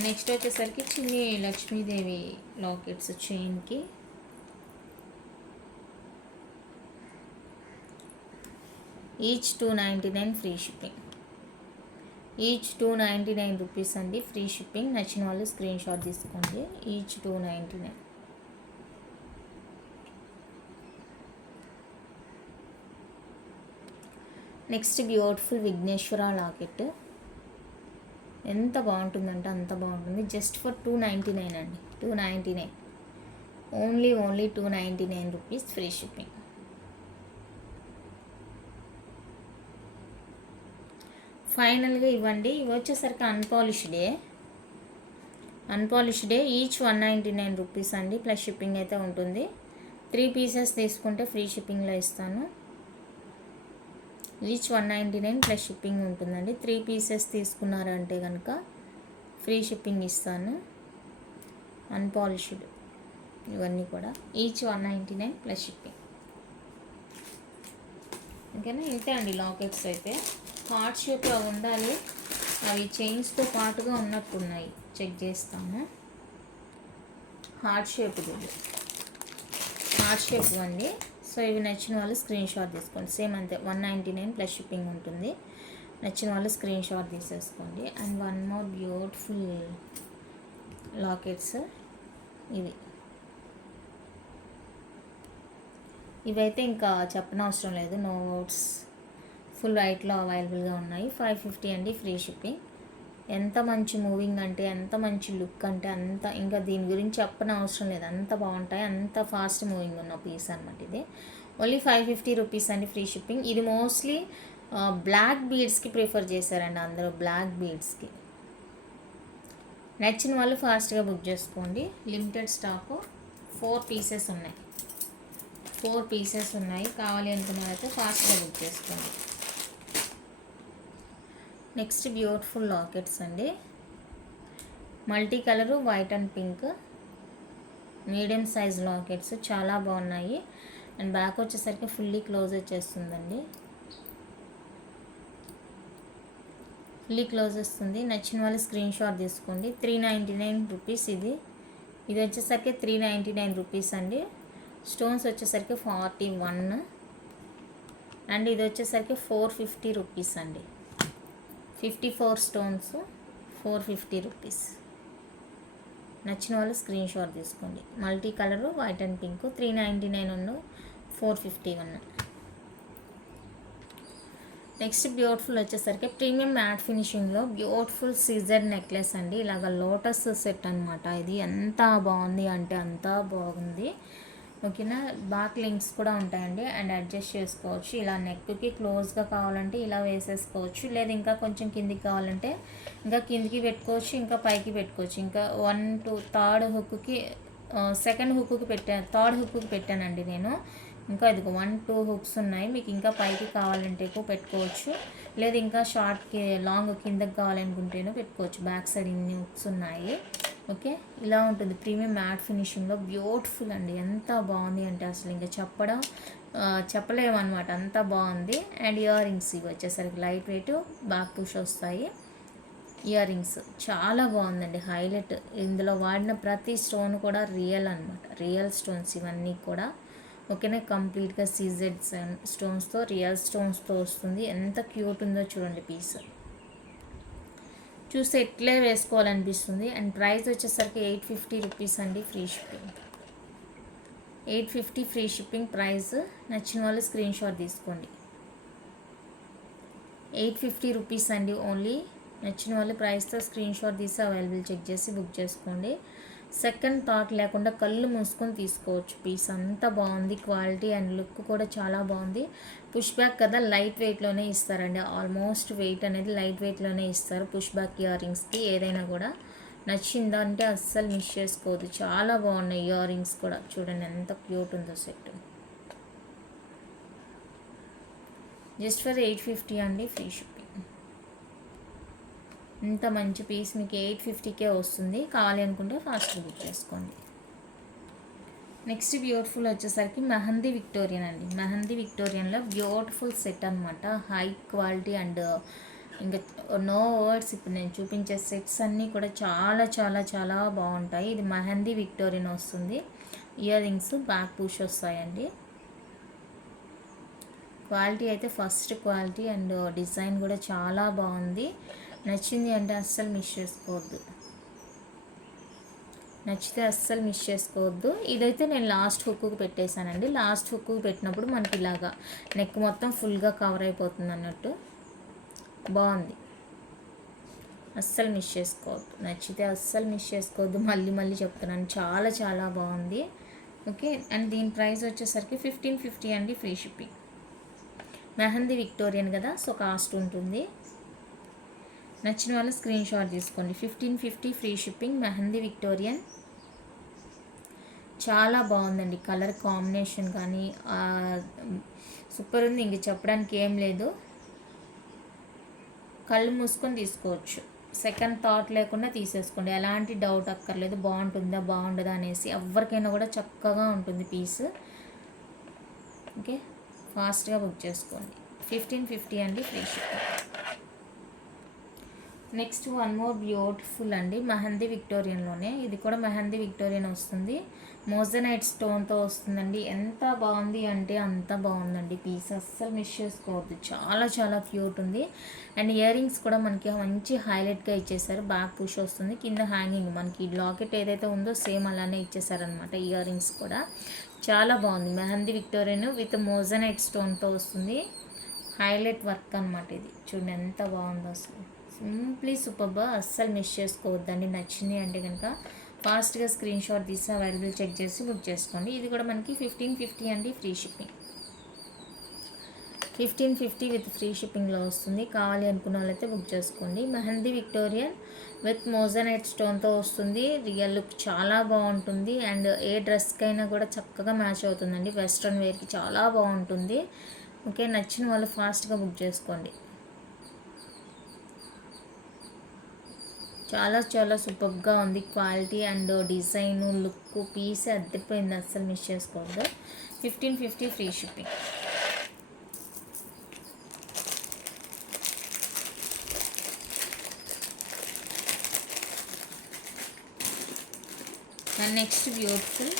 నెక్స్ట్ వచ్చేసరికి చిన్ని లక్ష్మీదేవి లాకెట్స్ చైన్కి. Each 299 free shipping. Each 299 rupees అండి ఫ్రీ షిప్పింగ్. నచ్చిన వాళ్ళు స్క్రీన్ షాట్ తీసుకోండి. Each 299. Next beautiful Vighneshwara locket. ఎంత బాగుంటుందంటే అంత బాగుంటుంది. జస్ట్ ఫర్ 299 అండి. 299 ఓన్లీ 299 రూపీస్ ఫ్రీ షిప్పింగ్. ఫైనల్గా ఇవ్వండి. ఇవి వచ్చేసరికి అన్పాలిష్డే ఈచ్ 199 రూపీస్ అండి. ప్లస్ షిప్పింగ్ అయితే ఉంటుంది. 3 పీసెస్ తీసుకుంటే ఫ్రీ షిప్పింగ్లో ఇస్తాను. ఈచ్ 199 ప్లస్ షిప్పింగ్ ఉంటుందండి. 3 పీసెస్ తీసుకున్నారంటే కనుక ఫ్రీ షిప్పింగ్ ఇస్తాను. అన్పాలిష్డ్ ఇవన్నీ కూడా ఈచ్ 199 ప్లస్ షిప్పింగ్. ఓకేనా? ఇంతే అండి లాకెట్స్ అయితే. హార్ట్ షేప్ అవి ఉండాలి. అవి చైన్స్తో పాటుగా ఉన్నట్టున్నాయి. చెక్ చేస్తాము. హార్ట్ షేప్ అండి. సో ఇవి నచ్చిన వాళ్ళు స్క్రీన్ షాట్ తీసుకోండి. సేమ్ అంతే 199 ప్లస్ షిప్పింగ్ ఉంటుంది. నచ్చిన వాళ్ళు స్క్రీన్ షాట్ తీసేసుకోండి. And one more beautiful lockets ఇవైతే ఇంకా చెప్పనవసరం లేదు. No words. ఫుల్ వైట్లో అవైలబుల్గా ఉన్నాయి. 550 అండి ఫ్రీ షిప్పింగ్. ఎంత మంచి మూవింగ్ అంటే, ఎంత మంచి లుక్ అంటే అంత, ఇంకా దీని గురించి చెప్పనవసరం లేదు. అంత బాగుంటాయి. అంత ఫాస్ట్ మూవింగ్ ఉన్న పీస్ అనమాట ఇది. ఓన్లీ 550 రూపీస్ అండి ఫ్రీ షిప్పింగ్. ఇది మోస్ట్లీ బ్లాక్ బీడ్స్కి ప్రిఫర్ చేశారండి అందరూ. బ్లాక్ బీడ్స్కి నచ్చిన వాళ్ళు ఫాస్ట్గా బుక్ చేసుకోండి. Limited stock. 4 పీసెస్ ఉన్నాయి. కావాలి అనుకున్న వాళ్ళైతే ఫాస్ట్గా బుక్ చేసుకోండి. నెక్స్ట్ బ్యూటిఫుల్ లాకెట్స్ అండి. Multi colour white and pink medium size lockets చాలా బాగున్నాయి. అండ్ బ్యాక్ వచ్చేసరికి ఫుల్లీ క్లోజ్ వచ్చేస్తుందండి. నచ్చిన వాళ్ళు స్క్రీన్ షాట్ తీసుకోండి. 399 రూపీస్ ఇది వచ్చేసరికి 399 రూపీస్ అండి. స్టోన్స్ వచ్చేసరికి 41 అండ్ ఇది వచ్చేసరికి 450 రూపీస్ అండి. 54 స్టోన్స్ 450 రూపీస్. నచ్చిన వాళ్ళు స్క్రీన్ షాట్ తీసుకోండి. Multi colour white and pink 399 451. Next beautiful వచ్చేసరికి ప్రీమియం మ్యాట్ ఫినిషింగ్లో బ్యూటిఫుల్ సీజర్ నెక్లెస్ అండి. ఇలాగ లోటస్ సెట్ అనమాట. ఇది ఎంత బాగుంది అంటే అంత బాగుంది. ఓకేనా? బ్యాక్ లింక్స్ కూడా ఉంటాయండి. అండ్ అడ్జస్ట్ చేసుకోవచ్చు. ఇలా నెక్కి క్లోజ్గా కావాలంటే ఇలా వేసేసుకోవచ్చు. లేదా ఇంకా కొంచెం కిందికి కావాలంటే ఇంకా కిందికి పెట్టుకోవచ్చు, ఇంకా పైకి పెట్టుకోవచ్చు. ఇంకా 1 2 థర్డ్ హుక్కి సెకండ్ హుక్కి థర్డ్ హుక్కి పెట్టానండి నేను. ఇంకా ఇదిగో 1 2 హుక్స్ ఉన్నాయి. మీకు ఇంకా పైకి కావాలంటే ఎక్కువ పెట్టుకోవచ్చు. లేదా ఇంకా షార్ట్కి లాంగ్ కిందకి కావాలనుకుంటేనో పెట్టుకోవచ్చు. బ్యాక్ సైడ్ ఇన్ని హుక్స్ ఉన్నాయి. ఓకే, ఇలా ఉంటుంది. ప్రీమియం మ్యాట్ ఫినిషింగ్లో బ్యూటిఫుల్ అండి. ఎంత బాగుంది అంటే అసలు ఇంకా చెప్పలేమన్నమాట. అంత బాగుంది. అండ్ ఇయర్ రింగ్స్ ఇవి వచ్చేసరికి లైట్ వెయిట్ బ్యాక్ పుష్ వస్తాయి. ఇయర్ రింగ్స్ చాలా బాగుందండి. హైలైట్. ఇందులో వాడిన ప్రతి స్టోన్ కూడా రియల్ అనమాట. రియల్ స్టోన్స్ ఇవన్నీ కూడా. ఓకేనా? కంప్లీట్గా సీజెడ్ స్టోన్స్తో, రియల్ స్టోన్స్తో వస్తుంది. ఎంత క్యూట్ ఉందో చూడండి పీస్. చూస్తే ఎట్లే వేసుకోవాలనిపిస్తుంది. అండ్ ప్రైస్ వచ్చేసరికి 850 రూపీస్ అండి free shipping. 850 free shipping price. నచ్చిన వాళ్ళు స్క్రీన్ షాట్ తీసుకోండి. 850 రూపీస్ అండి ఓన్లీ. నచ్చిన వాళ్ళు ప్రైస్తో స్క్రీన్ షాట్ తీసి అవైలబుల్ చెక్ చేసి బుక్ చేసుకోండి. సెకండ్ థాట్ లేకుండా కళ్ళు మూసుకొని తీసుకోవచ్చు. పీస్ అంత బాగుంది. క్వాలిటీ అండ్ లుక్ కూడా చాలా బాగుంది. పుష్ బ్యాక్ కదా, లైట్ వెయిట్లోనే ఇస్తారండి. ఆల్మోస్ట్ వెయిట్ అనేది లైట్ వెయిట్లోనే ఇస్తారు పుష్ బ్యాక్ ఇయర్ రింగ్స్కి. ఏదైనా కూడా నచ్చిందంటే అస్సలు మిస్ చేసుకోవద్దు. చాలా బాగున్నాయి ఇయర్ రింగ్స్ కూడా. చూడండి ఎంత క్యూట్ ఉందో సెట్. జస్ట్ ఫర్ 850 అండి ఫ్రీ షిప్పింగ్. ఇంత మంచి పీస్ మీకు 850కే వస్తుంది. కావాలి అనుకుంటే ఫాస్ట్గా బుక్ చేసుకోండి. నెక్స్ట్ బ్యూటిఫుల్ వచ్చేసరికి మెహందీ విక్టోరియన్ అండి. మెహందీ విక్టోరియన్లో బ్యూటిఫుల్ సెట్ అనమాట. హై క్వాలిటీ అండ్ ఇంకా నో వర్డ్స్. ఇప్పుడు నేను చూపించే సెట్స్ అన్నీ కూడా చాలా చాలా చాలా బాగుంటాయి. ఇది మెహందీ విక్టోరియన్ వస్తుంది. ఇయర్ రింగ్స్ బ్యాక్ పుష్ వస్తాయండి. క్వాలిటీ అయితే ఫస్ట్ క్వాలిటీ అండ్ డిజైన్ కూడా చాలా బాగుంది. నచ్చింది అంటే అస్సలు మిస్ చేసుకోవద్దు. నచ్చితే అస్సలు మిస్ చేసుకోవద్దు. ఇదైతే నేను లాస్ట్ హుక్కు పెట్టేశానండి. లాస్ట్ హుక్కు పెట్టినప్పుడు మనకి ఇలాగా నెక్ మొత్తం ఫుల్గా కవర్ అయిపోతుంది అన్నట్టు. బాగుంది, అస్సలు మిస్ చేసుకోవద్దు. నచ్చితే అస్సలు మిస్ చేసుకోవద్దు. మళ్ళీ మళ్ళీ చెప్తున్నాను, చాలా చాలా బాగుంది. ఓకే, అండ్ దీని ప్రైస్ వచ్చేసరికి 1550 అండి, ఫ్రీ షిప్పింగ్. మెహందీ విక్టోరియన్ కదా, సో కాస్ట్ ఉంటుంది. నచ్చిన వాళ్ళు స్క్రీన్ షాట్ తీసుకోండి. 1550 ఫ్రీ షిప్పింగ్, మెహందీ విక్టోరియన్. చాలా బాగుందండి, కలర్ కాంబినేషన్ కానీ సూపర్ ఉంది. ఇంక చెప్పడానికి ఏం లేదు. కళ్ళు మూసుకొని తీసుకోవచ్చు, సెకండ్ థాట్ లేకుండా తీసేసుకోండి. ఎలాంటి డౌట్ అక్కర్లేదు, బాగుంటుందా బాగుండదా అనేసి. ఎవరికైనా కూడా చక్కగా ఉంటుంది పీస్. ఓకే, ఫాస్ట్గా బుక్ చేసుకోండి. 1550 అండి, free shipping. Next one more beautiful అండి, మెహందీ విక్టోరియన్లోనే. ఇది కూడా మెహందీ విక్టోరియన్ వస్తుంది, మోజనైట్ స్టోన్తో వస్తుందండి. ఎంత బాగుంది అంటే అంత బాగుందండి పీస్, అస్సలు మిస్ చేసుకోవద్దు. చాలా చాలా క్యూట్ ఉంది. అండ్ ఇయర్ రింగ్స్ కూడా మనకి మంచి హైలైట్గా ఇచ్చేసారు. బ్యాక్ పుష్ వస్తుంది, కింద హ్యాంగింగ్. మనకి లాకెట్ ఏదైతే ఉందో సేమ్ అలానే ఇచ్చేసారనమాట. ఇయర్ రింగ్స్ కూడా చాలా బాగుంది. మెహందీ విక్టోరియన్ విత్ మోజనైట్ స్టోన్తో వస్తుంది. హైలైట్ వర్క్ అనమాట ఇది. చూడండి ఎంత బాగుందో, అసలు సింప్లీ సూపర్బ్. అస్సలు మిస్ చేసుకోవద్దండి. నచ్చింది అంటే కనుక ఫాస్ట్గా స్క్రీన్ షాట్ తీసి అవైలబుల్ చెక్ చేసి బుక్ చేసుకోండి. ఇది కూడా మనకి 1550 అండి, ఫ్రీ షిప్పింగ్. 1550 విత్ ఫ్రీ షిప్పింగ్లో వస్తుంది. కావాలి అనుకున్న వాళ్ళైతే బుక్ చేసుకోండి. మెహందీ విక్టోరియన్ విత్ మోజనైట్ స్టోన్తో వస్తుంది. రియల్ లుక్ చాలా బాగుంటుంది. అండ్ ఏ డ్రెస్కైనా కూడా చక్కగా మ్యాచ్ అవుతుందండి. వెస్ట్రన్ వేర్కి చాలా బాగుంటుంది. ఓకే, నచ్చిన వాళ్ళు ఫాస్ట్గా బుక్ చేసుకోండి. చాలా చాలా సూపర్గా ఉంది. Quality and design, look, piece అద్దెపోయింది, అస్సలు మిస్ చేసుకోవద్దు. 1550 free shipping. And next beautiful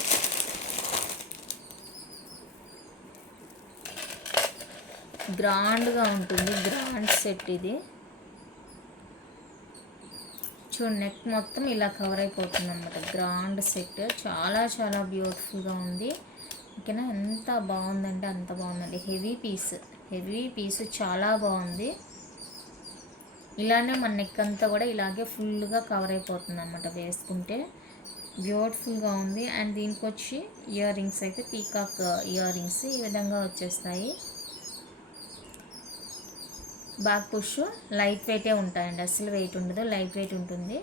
గ్రాండ్గా ఉంటుంది, గ్రాండ్ సెట్ ఇది. చూడండి, నెక్ మొత్తం ఇలా కవర్ అయిపోతుంది అన్నమాట. గ్రాండ్ సెట్, చాలా చాలా బ్యూటిఫుల్గా ఉంది. ఓకేనా, ఎంత బాగుందంటే అంత బాగుందండి. హెవీ పీస్ చాలా బాగుంది. ఇలానే మన నెక్ అంతా కూడా ఇలాగే ఫుల్గా కవర్ అయిపోతుంది అన్నమాట వేసుకుంటే. బ్యూటిఫుల్గా ఉంది. అండ్ దీనికి వచ్చి ఇయర్ రింగ్స్ అయితే పీకాక్ ఇయర్ రింగ్స్ ఈ విధంగా వచ్చేస్తాయి. బ్యాక్ పుష్ లైట్ వెయిటే ఉంటాయండి, అస్సలు వెయిట్ ఉండదు, లైట్ వెయిట్ ఉంటుంది.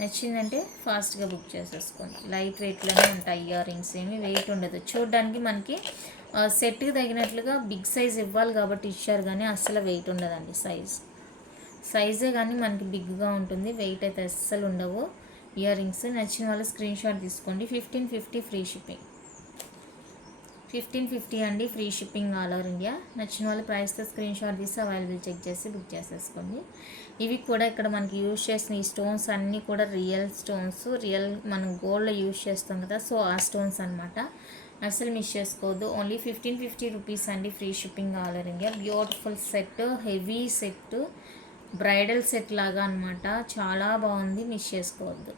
నచ్చిందంటే ఫాస్ట్గా బుక్ చేసేసుకోండి. లైట్ వెయిట్లోనే ఉంటాయి ఇయర్ రింగ్స్, ఏమి వెయిట్ ఉండదు. చూడడానికి మనకి సెట్కి తగినట్లుగా బిగ్ సైజ్ ఇవ్వాలి కాబట్టి ఇచ్చారు, కానీ అస్సలు వెయిట్ ఉండదండి. సైజే కానీ మనకి బిగ్గా ఉంటుంది, వెయిట్ అయితే అస్సలు ఉండవు ఇయర్ రింగ్స్. నచ్చిన వాళ్ళు స్క్రీన్ షాట్ తీసుకోండి. 1550 ఫ్రీ షిప్పింగ్. 1550 అండి, free shipping all over India. నచ్చిన వాళ్ళు ప్రైస్తో స్క్రీన్ షాట్ తీసి అవైలబుల్ చెక్ చేసి బుక్ చేసేసుకోండి. ఇవి కూడా ఇక్కడ మనకి యూజ్ చేసిన ఈ స్టోన్స్ అన్నీ కూడా రియల్ స్టోన్స్, మనం గోల్డ్లో యూజ్ చేస్తాం కదా, సో ఆ స్టోన్స్ అనమాట. అసలు మిస్ చేసుకోవద్దు. ఓన్లీ 1550 రూపీస్ అండి, free shipping all over India. Beautiful set, heavy set, bridal set లాగా అనమాట. చాలా బాగుంది, మిస్ చేసుకోవద్దు.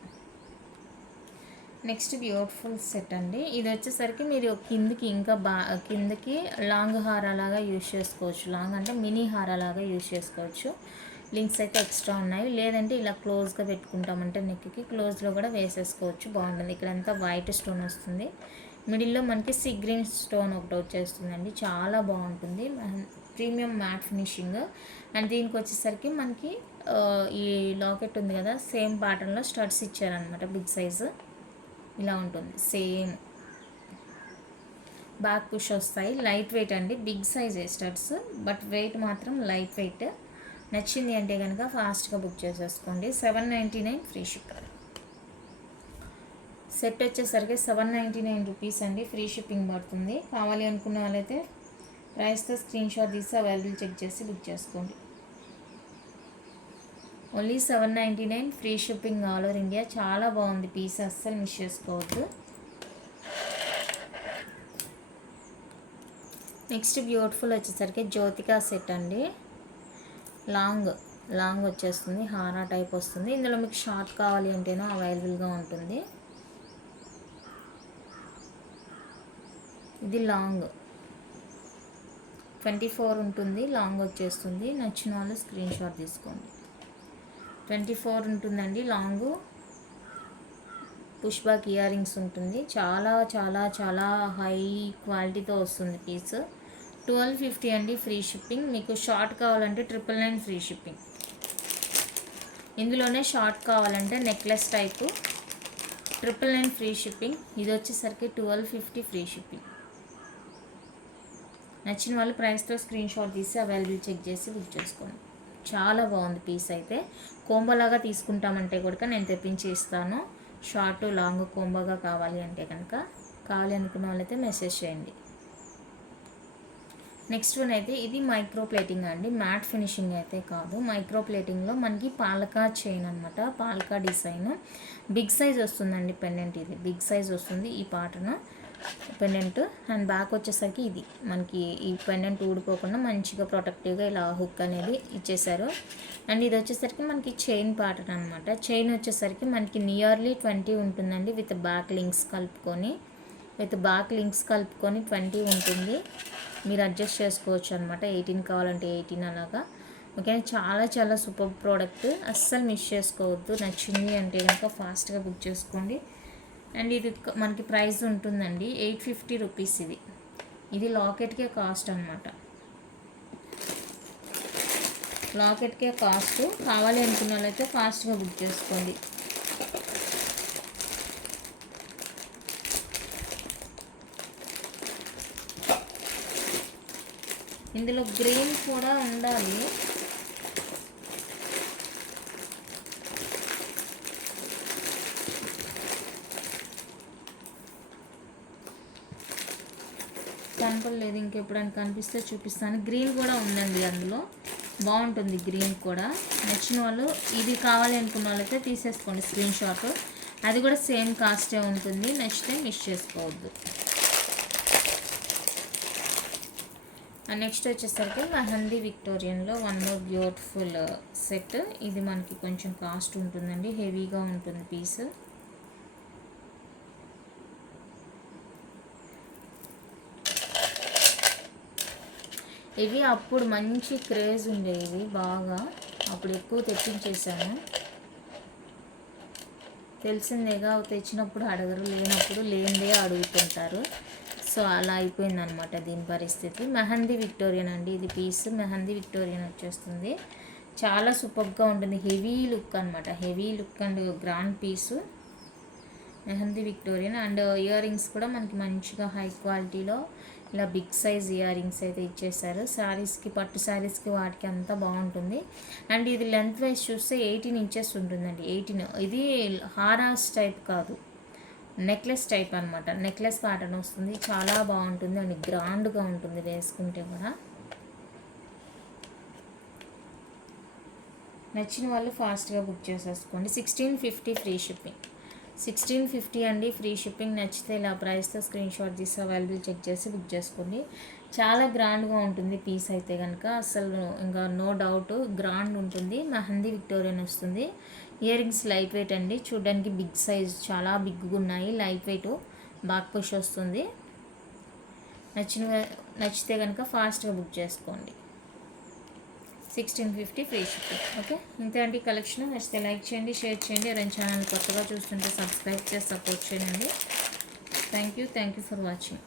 నెక్స్ట్ బ్యూటిఫుల్ సెట్ అండి. ఇది వచ్చేసరికి మీరు కిందికి ఇంకా కిందకి లాంగ్ హారాలాగా యూజ్ చేసుకోవచ్చు. లాంగ్ అంటే మినీ హారాలాగా యూజ్ చేసుకోవచ్చు. లింక్స్ అయితే ఎక్స్ట్రా ఉన్నాయి. లేదంటే ఇలా క్లోజ్గా పెట్టుకుంటామంటే నెక్కి క్లోజ్లో కూడా వేసేసుకోవచ్చు. బాగుంటుంది. ఇక్కడంతా వైట్ స్టోన్ వస్తుంది, మిడిల్లో మనకి సీ గ్రీన్ స్టోన్ ఒకటి వచ్చేస్తుందండి. చాలా బాగుంటుంది, ప్రీమియం మ్యాట్ ఫినిషింగ్. అండ్ దీనికి వచ్చేసరికి మనకి ఈ లాకెట్ ఉంది కదా, సేమ్ ప్యాటర్న్లో స్టడ్స్ ఇచ్చారనమాట. బిగ్ సైజు ఇలా ఉంటుంది, సేమ్ బ్యాక్ పుష్ వస్తాయి. లైట్ వెయిట్ అండి, big size studs, but weight మాత్రం లైట్ వెయిట్. నచ్చింది అంటే కనుక ఫాస్ట్గా బుక్ చేసేసుకోండి. 799 ఫ్రీ షిప్పింగ్. సెట్ వచ్చేసరికి 799 రూపీస్ అండి, ఫ్రీ షిప్పింగ్ పడుతుంది. కావాలి అనుకున్న వాళ్ళైతే ప్రైస్తో స్క్రీన్ షాట్ తీసి అవైలబుల్ చెక్ చేసి బుక్ చేసుకోండి. Only 799 free shipping all over India. చాలా బాగుంది పీస్, అస్సలు మిస్ చేసుకోవద్దు. నెక్స్ట్ బ్యూటిఫుల్ వచ్చేసరికి జ్యోతికా సెట్ అండి. లాంగ్ లాంగ్ వచ్చేస్తుంది, హారా టైప్ వస్తుంది. ఇందులో మీకు షార్ట్ కావాలి అంటేనో అవైలబుల్గా ఉంటుంది. ఇది లాంగ్ 24 ఉంటుంది, లాంగ్ వచ్చేస్తుంది. నచ్చిన వాళ్ళు స్క్రీన్ షాట్ తీసుకోండి. 24 ఉంటుందండి long. Push back ear rings ఉంటుంది. చాలా చాలా చాలా హై క్వాలిటీతో వస్తుంది పీస్. 1250 అండి, ఫ్రీ షిప్పింగ్. మీకు షార్ట్ కావాలంటే 999 ఫ్రీ షిప్పింగ్. ఇందులోనే షార్ట్ కావాలంటే నెక్లెస్ టైపు 999 ఫ్రీ షిప్పింగ్. ఇది వచ్చేసరికి 1250 ఫ్రీ షిప్పింగ్. నచ్చిన వాళ్ళు ప్రైస్తో స్క్రీన్ షాట్ తీసి అవైలబుల్ చెక్ చేసి బుక్ చేసుకోండి. చాలా బాగుంది పీస్ అయితే. కోంబోలాగా తీసుకుంటామంటే కూడా నేను తెప్పించి ఇస్తాను. షార్ట్ లాంగ్ కోంబోగా కావాలి అంటే కనుక, కావాలి అనుకున్న వాళ్ళైతే మెసేజ్ చేయండి. నెక్స్ట్ వన్ అయితే ఇది మైక్రో ప్లేటింగ్ అండి, మ్యాట్ ఫినిషింగ్ అయితే కాదు. మైక్రో ప్లేటింగ్లో మనకి పాలకా చైన్ అనమాట, పాలకా డిజైన్. బిగ్ సైజ్ వస్తుందండి పెండెంట్. ఇది బిగ్ సైజ్ వస్తుంది ఈ పాటను పెండెంట్. అండ్ బ్యాక్ వచ్చేసరికి ఇది మనకి ఈ పెండెంట్ ఊడిపోకుండా మంచిగా ప్రొటెక్టివ్గా ఇలా హుక్ అనేది ఇచ్చేసారు. అండ్ ఇది వచ్చేసరికి మనకి చైన్ ప్యాటర్న్ అనమాట. చైన్ వచ్చేసరికి మనకి నియర్లీ 20 ఉంటుందండి, విత్ బ్యాక్ లింక్స్ కలుపుకొని 20 ఉంటుంది. మీరు అడ్జస్ట్ చేసుకోవచ్చు అనమాట. 18 కావాలంటే 18 అలాగా. ఓకే, చాలా చాలా సూపర్ ప్రోడక్ట్, అస్సలు మిస్ చేసుకోవద్దు. నచ్చింది అంటే కనుక ఫాస్ట్గా బుక్ చేసుకోండి. అండ్ ఇది మనకి ప్రైస్ ఉంటుందండి 850 రూపీస్. ఇది లాకెట్కే కాస్ట్ అనమాట. లాకెట్కే కాస్ట్. కావాలి అనుకున్న వాళ్ళైతే ఫాస్ట్గా బుక్ చేసుకోండి. ఇందులో గ్రీన్ కూడా ఉండాలి. శాంపుల్ లేదు, ఇంకెప్పుడైనా కనిపిస్తే చూపిస్తాను. గ్రీన్ కూడా ఉందండి అందులో, బాగుంటుంది గ్రీన్ కూడా. నచ్చిన వాళ్ళు ఇది కావాలి అనుకున్న వాళ్ళైతే తీసేసుకోండి స్క్రీన్ షాట్. అది కూడా సేమ్ కాస్టే ఉంటుంది. నచ్చితే మిస్ చేసుకోవద్దు. నెక్స్ట్ వచ్చేసరికి మెహందీ విక్టోరియన్లో వన్ మోర్ బ్యూటిఫుల్ సెట్. ఇది మనకి కొంచెం కాస్ట్ ఉంటుందండి, హెవీగా ఉంటుంది పీస్. ఇవి అప్పుడు మంచి క్రేజ్ ఉండేవి బాగా, అప్పుడు ఎక్కువ తెప్పించేసాము. తెలిసిందేగా, తెచ్చినప్పుడు అడగరు, లేనప్పుడు లేనిదే అడుగుతుంటారు. సో అలా అయిపోయిందనమాట దీని పరిస్థితి. మెహందీ విక్టోరియన్ అండి ఇది పీస్. మెహందీ విక్టోరియన్ వచ్చేస్తుంది. చాలా సూపర్గా ఉంటుంది, హెవీ లుక్ అనమాట. Heavy look and grand piece mehndi Victorian. And ear rings కూడా మనకి మంచిగా హై క్వాలిటీలో ఇలా బిగ్ సైజ్ ఇయర్ రింగ్స్ అయితే ఇచ్చేసారు. శారీస్కి, పట్టు శారీస్కి వాటికి అంతా బాగుంటుంది. అండ్ ఇది లెంత్ వైజ్ చూస్తే 18 ఇంచెస్ ఉంటుందండి. 18. ఇది హారాస్ టైప్ కాదు, నెక్లెస్ టైప్ అనమాట. నెక్లెస్ ప్యాటర్న్ వస్తుంది, చాలా బాగుంటుంది అండ్ గ్రాండ్గా ఉంటుంది వేసుకుంటే కూడా. నచ్చిన వాళ్ళు ఫాస్ట్గా బుక్ చేసేసుకోండి. 1650 ఫ్రీ షిప్పింగ్. 1650 అండి ఫ్రీ షిప్పింగ్. నచ్చితే ఇలా ప్రైస్తో స్క్రీన్ షాట్ తీసి అవైలబుల్ చెక్ చేసి బుక్ చేసుకోండి. చాలా గ్రాండ్గా ఉంటుంది పీస్ అయితే కనుక, అసలు ఇంకా నో డౌట్ గ్రాండ్ ఉంటుంది. మెహందీ విక్టోరియన్ వస్తుంది. ఇయర్ రింగ్స్ లైట్ వెయిట్ అండి, చూడడానికి బిగ్ సైజ్, చాలా బిగ్గా ఉన్నాయి. లైట్ వెయిట్, బ్యాక్ పుష్ వస్తుంది. నచ్చితే కనుక ఫాస్ట్గా బుక్ చేసుకోండి. 1650 ఫ్రీ షిప్పింగ్. ఓకే, ఇంతే అండి కలెక్షన్. నచ్చితే లైక్ చేయండి, షేర్ చేయండి. ఎవరైనా ఛానల్ కొత్తగా చూస్తుంటే సబ్స్క్రైబ్ చేసి సపోర్ట్ చేయండి. Thank you for watching.